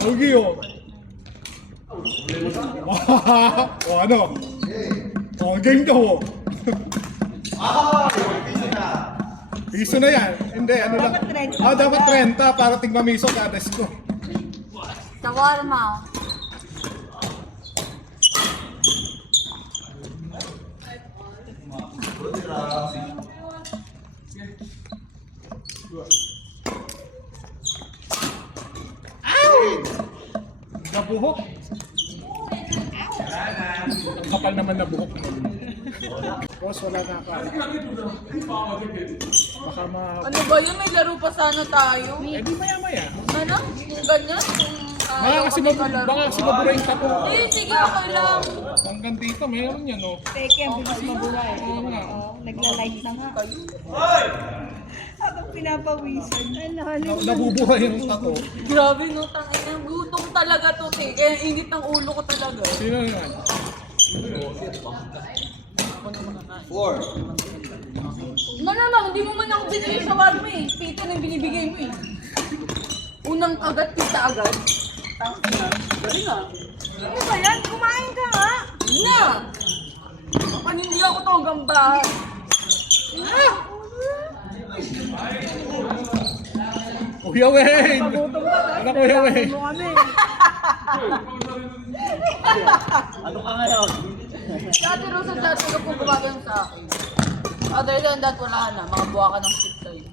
Pogi oh. O ano? O, game daw oh. Piso na yan. Hindi, ano lang. Dapat 30 para tigmamiso kada ko. Shawarma. Nabuhok. Ang kapal naman na buhok. Boss, wala na ka. Baka Ano ba yun? May laro pa sana tayo. Eh di maya-maya. Ano? Kung ganyan? Baka kasi mabura yung tapo. Sige, okay lang. Hanggang dito, mayroon yan oh. Teke, ang bilis mabuhay. Oo nga. Nagla-light na nga. Habang pinapawisan. Nabubuhay yung tapo. Grabe no, tangina. Gutom talaga to, te. Kaya ingit ng ulo ko talaga. Sino yan? 4. Malamang, hindi mo man ako binigay sa shawarma eh. Peter na yung binibigay mo eh. Unang kagat, kita agad. Tangina. Galing ah. Ano ba yan? Kumain ka nga! Nga! Panindi ako to, gamba. Kuya Wayne! Ano Kuya Wayne? Ano ka ngayon? Dati rin sa dati ko kung gumagang sa akin. Other than that, wala na. Mga buwa ka ng shit sa'yo.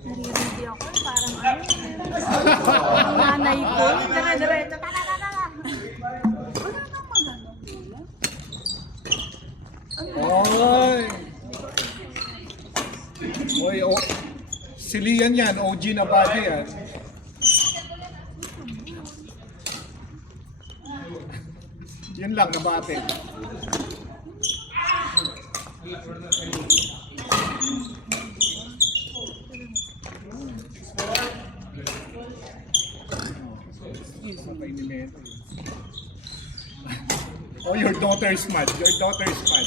Naririnig ako. Parang ano. Ang nanay ko. Dire-diretso. Wala naman Oy! Oy, oh. Si Lian yan, OG na body yan. Yun lang, nabate. Oh, your daughter's mad. Your daughter's mad.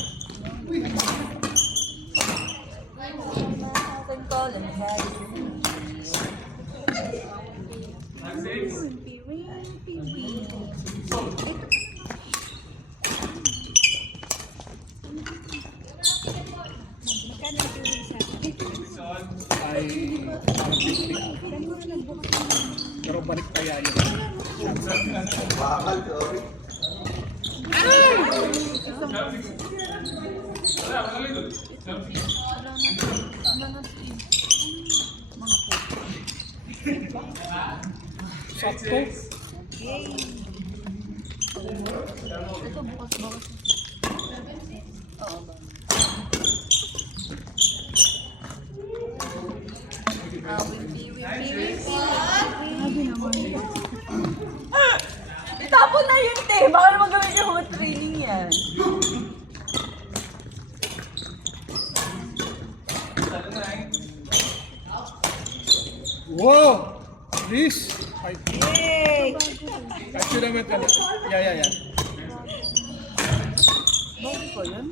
Ay, parang 50. Pero balik kaya yun. Bakal, sorry. Sakto. Ito bukas-bukas. Oo ba? Tapon na yun, te. Baka naman gawin yung home training yan. Wow! This? Ay, Yay! actually naman ka. Yeah. Bakit ko yun?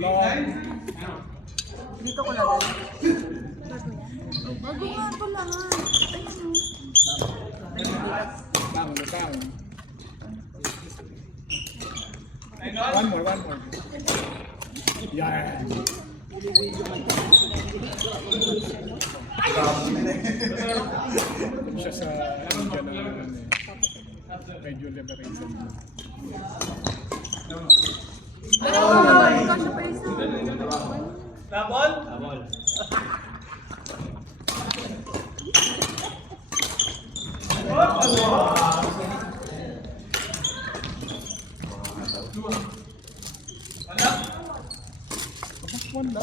Long. Dito ko lagay. Bago nga ito lahat. Lutang. One more. Yan. Siya sa medyo liberated. Pero naman, kasya pa isa. Tabol? Wala.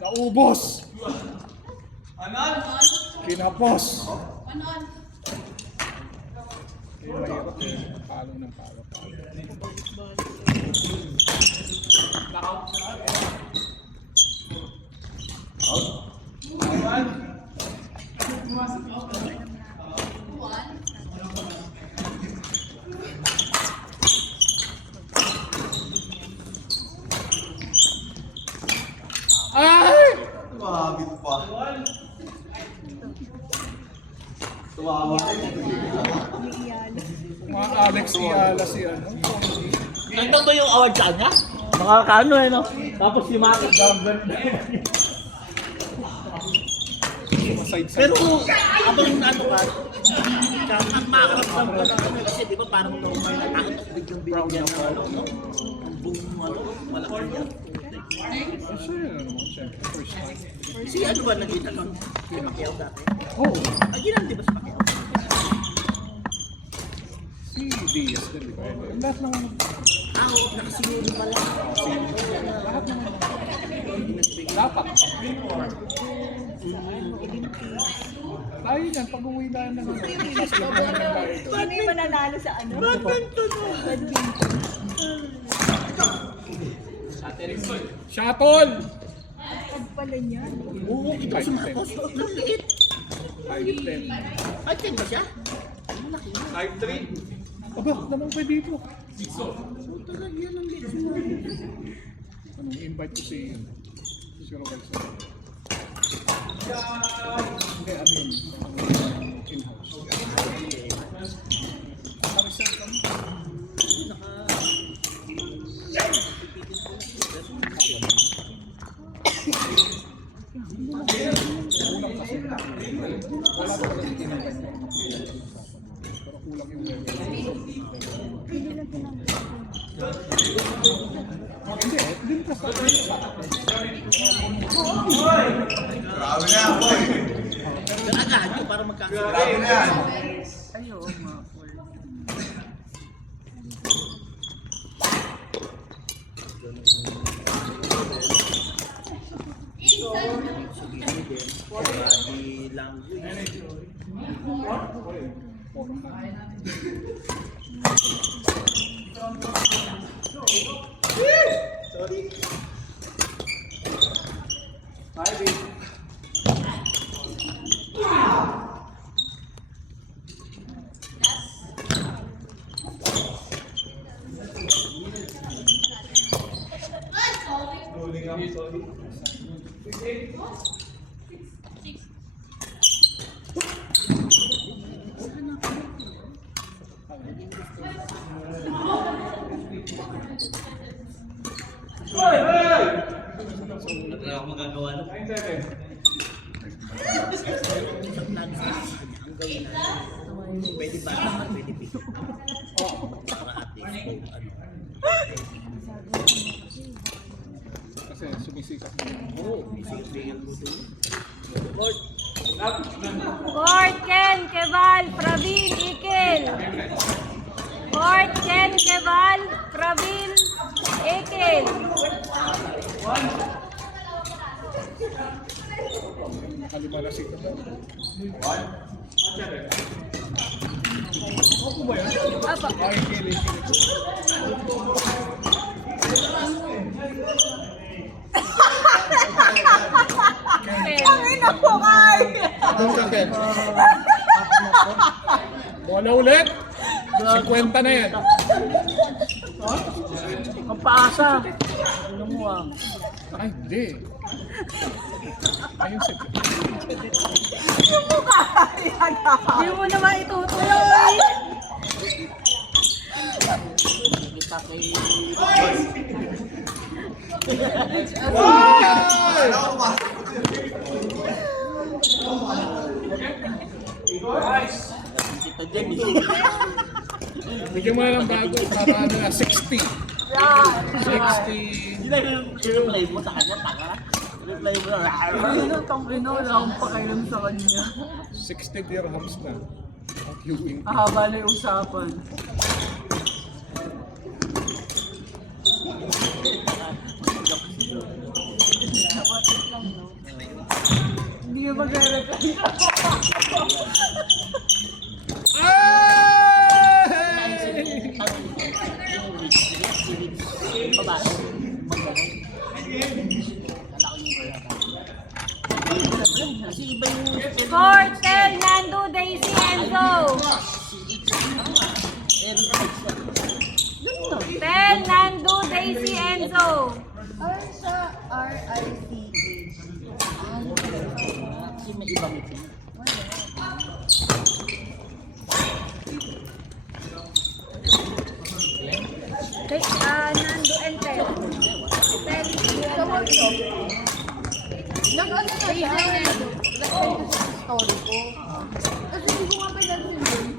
Naubos. Kinapos. Mahirap eh. Palo ng palo. Ay! Tumabit pa. Tumawa. Mga Alex Iala si ano. Nandun ba yung award sa kanya? Makakano eh, no? Tapos si Maki Gamble. Side-side. Pero, abang ano ka, ang makaramdam ko na ano, kasi di ba parang nung may natakot ako biglang binigyan ng ano, no? Ang buong ano, malaki yan. So yun ano naman, syempre. First time. Si ano ba nakita nun? Si Pacquiao dati? Oh, Aginan, di ba si Pacquiao? si Diaz din, di ba? Lahat naman. Oo, nakasiguro pala. Lahat naman. Dapat. Tayo yan, pag-uwi na ng ano. Sasaluhan ng tayo. Sino yung mananalo sa ano? Badminton. Shuttle! Pag pala niyan. Oo, ito si Marcos. Ang liit. 5'10". Ay, ten ba siya? 5'3". Aba, naman pa dito. Talaga yan ang liit mo. Anong invite ko si Roberto? Hindi, ano yun? In-house. Naka-reserve kami. Kulang kasi. Wala ko kasi in-invite. Pero kulang yung hindi ka sa Grabe na yan, boy. Talagaan nyo para magkakaroon. Grabe na yan. Body language. Sorry. Wala akong magagawa nun. Ang gawin natin, pwede ba? Pwede ba? Para at least kung ano. Kasi sumisikap. Oo, bigyan mo doon. Court, Ken, Keval, Praveen, Ikel. Court, Ken, Keval, Praveen, Ikel. Nakalima na si Apa? Ay, kilig. Ang ina po kay! Bola ulit. 50 na yan. Ang paasa. Ano mo ah? Ay, hindi. Ayun si Hindi mo naman itutuloy. Kita kay... Kita dyan eh. bigyan mo na ng bago. Para ano na, 60. 60. Hindi na yung reply mo sa kanya, tanga. Reply mo na. Hindi na tangin na, wala akong pakialam sa kanya. 60 dirhams na. Ang viewing. Ahaba na yung usapan. Hindi ka mag-record. Ay! Babae. Kasi iba yung... Score 10, Nando, Daisy, Enzo. 10, Nando, Daisy, Enzo. R sa R-I-C-H. Kasi may ibang ito. Okay, Nando and 10. 10. Sa workshop, nag-ano na siya, nag-send ko sa story ko. Kasi hindi ko nga pinansin yun.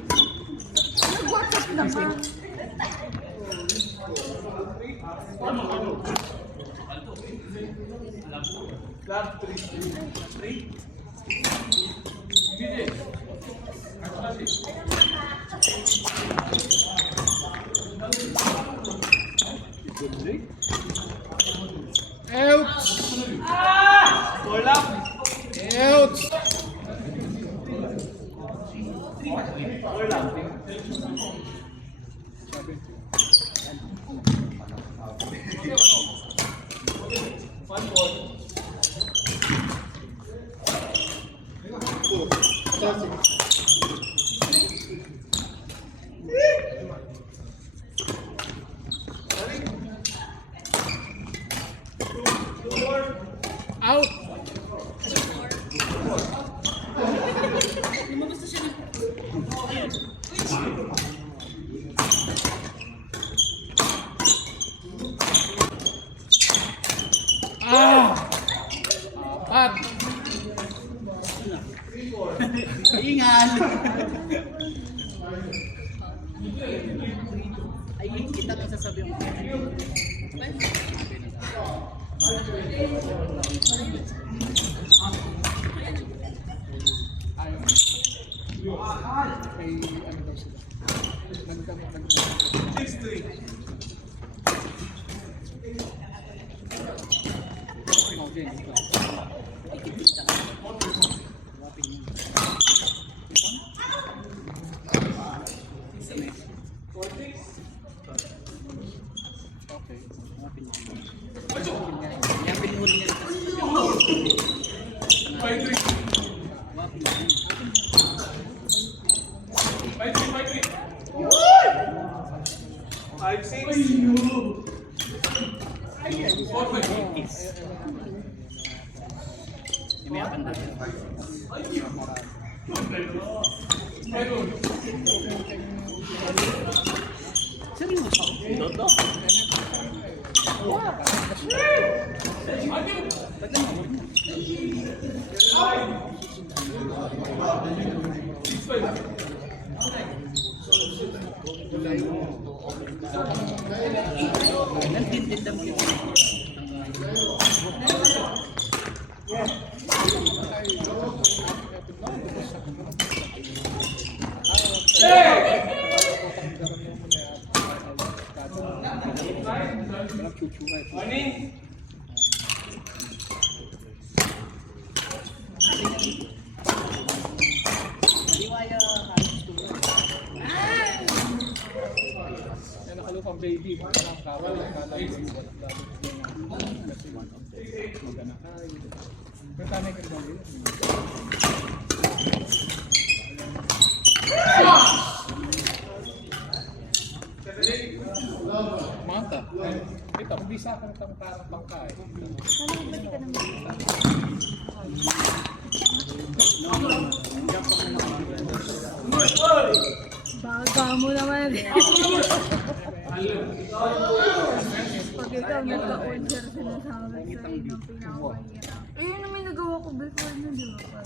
Nag-WhatsApp naman. Ouch! Ouch! Out! Ah! At Ingal! Ay, kita ka sasabi mo. kay ano daw sila. Nakalupang baby, mga kawal, kala yung maganahay. Pero tanay ka naman yun. Mata. Ito, kung di sa akin itang parang pangkain. Baga mo naman. Pag ikaw nagka-order sinasabi sa'yo ng pinakahirap. Ayun naman nagawa ko before na, di ba?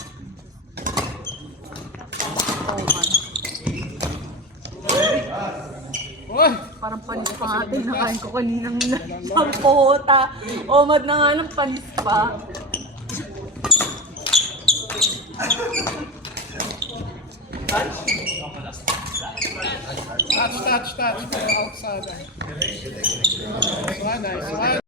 Oy! Parang panis pa nga ito. Nakain ko kaninang sampota. Omad na nga ng panis pa. Touch. Outside. Nice one.